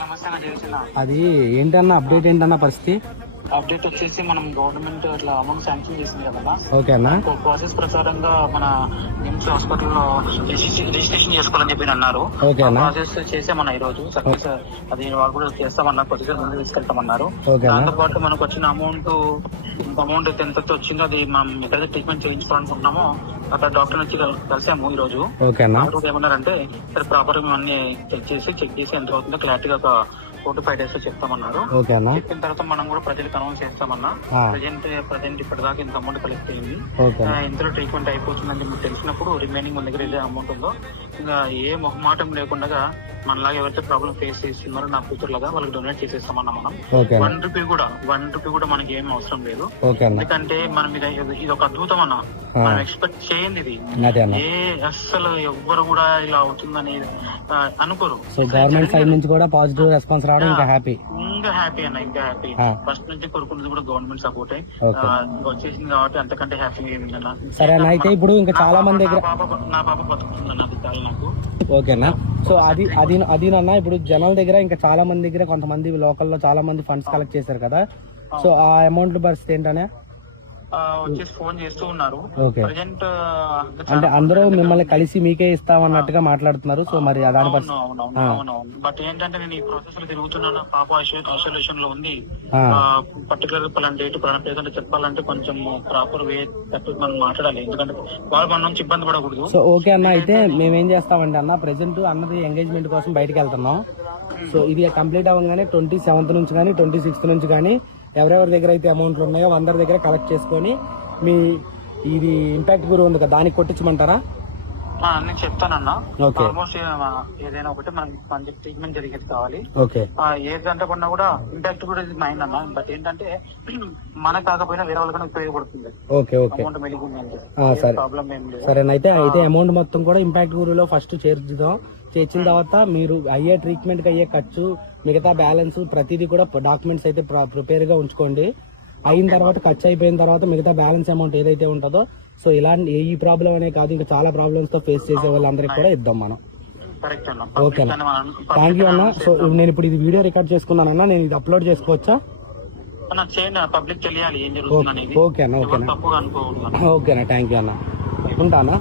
నమస్తే అన్న జయశీల. అది ఏంటన్నా అప్డేట్ ఏంటన్నా పరిస్థితి? అప్డేట్ వచ్చేసి మనం గవర్నమెంట్ ఇట్లా అమౌంట్ శాంక్షన్ చేసింది కదా. ఓకే అన్న. ప్రాసెస్ ప్రకారంగా మన నిమ్స్ హాస్పిటల్లో రిజిస్ట్రేషన్ చేసుకోవాలని చెప్పి అన్నారు. ఓకే అన్న. ప్రాసెస్ చేసామన్నా ఈ రోజు సక్సెస్ అది వాళ్ళు కూడా చేస్తామన్నారు. ప్రొసీజర్ ముందు తీసుకెళ్తామన్నారు. ఓకే అన్న. దాంతో పాటు మనకు వచ్చిన అమౌంట్ అయితే ఎంత వచ్చిందో అది మనం ఎక్కడైతే ట్రీట్మెంట్ చేయించుకోవాలనుకుంటున్నామో అక్కడ డాక్టర్ నుంచి కలిసాము ఈ రోజు. ఓకే అన్న. ఏమన్నారంటే ప్రాపర్ గా అన్ని చెక్ చేసి ఎంత అవుతుందో క్లారిటీగా ఒక 4 to 5 days లో చెప్తామన్నారు. ఓకే అన్న. చెప్పిన తర్వాత మనం కూడా ప్రజలకు అనౌన్స్ చేస్తామన్నా. ప్రజెంట్ ఇప్పటిదాకా ఇంత అమౌంట్ కలెక్ట్ అయింది, ఇంతలో ట్రీట్మెంట్ అయిపోతుందని మీకు తెలిసినప్పుడు రిమైనింగ్ మన దగ్గర ఏ అమౌంట్ ఉందో ఇంకా ఏ మొహమాటం లేకుండా మనలాగా ఎవరైతే ప్రాబ్లం ఫేస్ చేస్తున్నారో నా కూతురులాగా వాళ్ళకి డొనేట్ చేసేస్తామన్నా. మనం 1 రూపీ కూడా మనకి ఏం అవసరం లేదు. ఎందుకంటే మనం ఇది ఒక అద్భుతం అన్న. మనం ఎక్స్పెక్ట్ చేయండి ఇది. అస్సలు ఎవ్వరు కూడా ఇలా అవుతుందని అనుకోరు. గవర్నమెంట్ సైడ్ నుంచి కూడా పాజిటివ్ రెస్పాన్స్ రావడం ఇంకా హ్యాపీ అన్న. ఇంకా హ్యాపీ. ఫస్ట్ నుంచి కోరుకున్నది కూడా గవర్నమెంట్ సపోర్ట్ వచ్చేసింది కాబట్టి అంతకంటే హ్యాపీ ఏమిందన్న. సరే అన్న. అయితే ఇప్పుడు ఇంకా చాలా మంది దగ్గర నా పాప బతుకుతుందన్న, అది చాలు నాకు. ఓకేనా. సో అదినన్నా ఇప్పుడు జనాల దగ్గర ఇంకా చాలా మంది దగ్గర కొంతమంది లోకల్లో చాలా మంది ఫండ్స్ కలెక్ట్ చేశారు కదా. సో ఆ అమౌంట్ పరిస్థితి ఏంటనే వచ్చేసి ఫోన్ చేస్తూ ఉన్నారు. ప్రెజెంట్ అంటే అందరూ మిమ్మల్ని కలిసి మీకే ఇస్తామన్నట్టుగా మాట్లాడుతున్నారు. సో మరి దాని బట్ ఏంటంటే నేను ఈ ప్రాసెస్ లో తిరుగుతున్నాను. పాప ఐసోలేషన్ లో ఉంది. పర్టికులర్ పలానా డేట్ పలానా పేదంటే చెప్పాలంటే కొంచెం ప్రాపర్ వే తప్పి మనం మాట్లాడాలి. ఎందుకంటే వాళ్ళు మన నుంచి ఇబ్బంది పడకూడదు. సో ఓకే అన్న. అయితే మేమేం చేస్తామంటే అన్న, ప్రెసెంట్ అన్నది ఎంగేజ్మెంట్ కోసం బయటకు వెళ్తున్నాం. సో ఇది కంప్లీట్ అవ్వగానే 27th నుంచి కానీ 26th నుంచి కానీ ఎవరెవరి దగ్గర అయితే అమౌంట్లు ఉన్నాయో అందరి దగ్గర కలెక్ట్ చేసుకొని మీ ఇది ఇంపాక్ట్ గురి ఉంది కదా దానికి కొట్టించమంటారా? నేను చెప్తానన్నా. ఆల్మోస్ట్ ఏదైనా ఒకటి మనకి మంచి ట్రీట్మెంట్ జరిగేది కావాలి. ఏదంటే పడినా కూడా ఇంపాక్ట్ కూడా ఇది మైండ్ అన్న. బట్ ఏంటంటే మనకు కాకపోయినా వేరే వాళ్ళకన్నా ఉపయోగపడుతుంది. అమౌంట్ మెలిగింది ప్రాబ్లం ఏం లేదు. సరేనైతే అయితే అమౌంట్ మొత్తం కూడా ఇంపాక్ట్ గురిలో ఫస్ట్ చేర్చుదాం. చేర్చిన తర్వాత మీరు అయ్యే ట్రీట్మెంట్ కి అయ్యే ఖర్చు మిగతా బ్యాలెన్స్ ప్రతిదీ కూడా డాక్యుమెంట్స్ అయితే ప్రిపేర్ గా ఉంచుకోండి. అయిన తర్వాత ఖర్చు అయిపోయిన తర్వాత మిగతా బ్యాలెన్స్ అమౌంట్ ఏదైతే ఉంటుందో సో ఇలాంటి ఈ ప్రాబ్లం అనే కాదు ఇంకా చాలా ప్రాబ్లమ్స్ తో ఫేస్ చేసే వాళ్ళందరికీ కూడా ఇద్దాం మనం. ఓకే అన్న. థ్యాంక్ యూ అన్న. సో నేను ఇప్పుడు ఇది వీడియో రికార్డ్ చేసుకున్నానన్నా, నేను ఇది అప్లోడ్ చేసుకోవచ్చా? పబ్లిక్ తెలియాలి ఏం జరుగుతుంది. ఓకే అన్న. ఓకేనా. ఓకేనా. థ్యాంక్ యూ అన్న. ఉంటానా.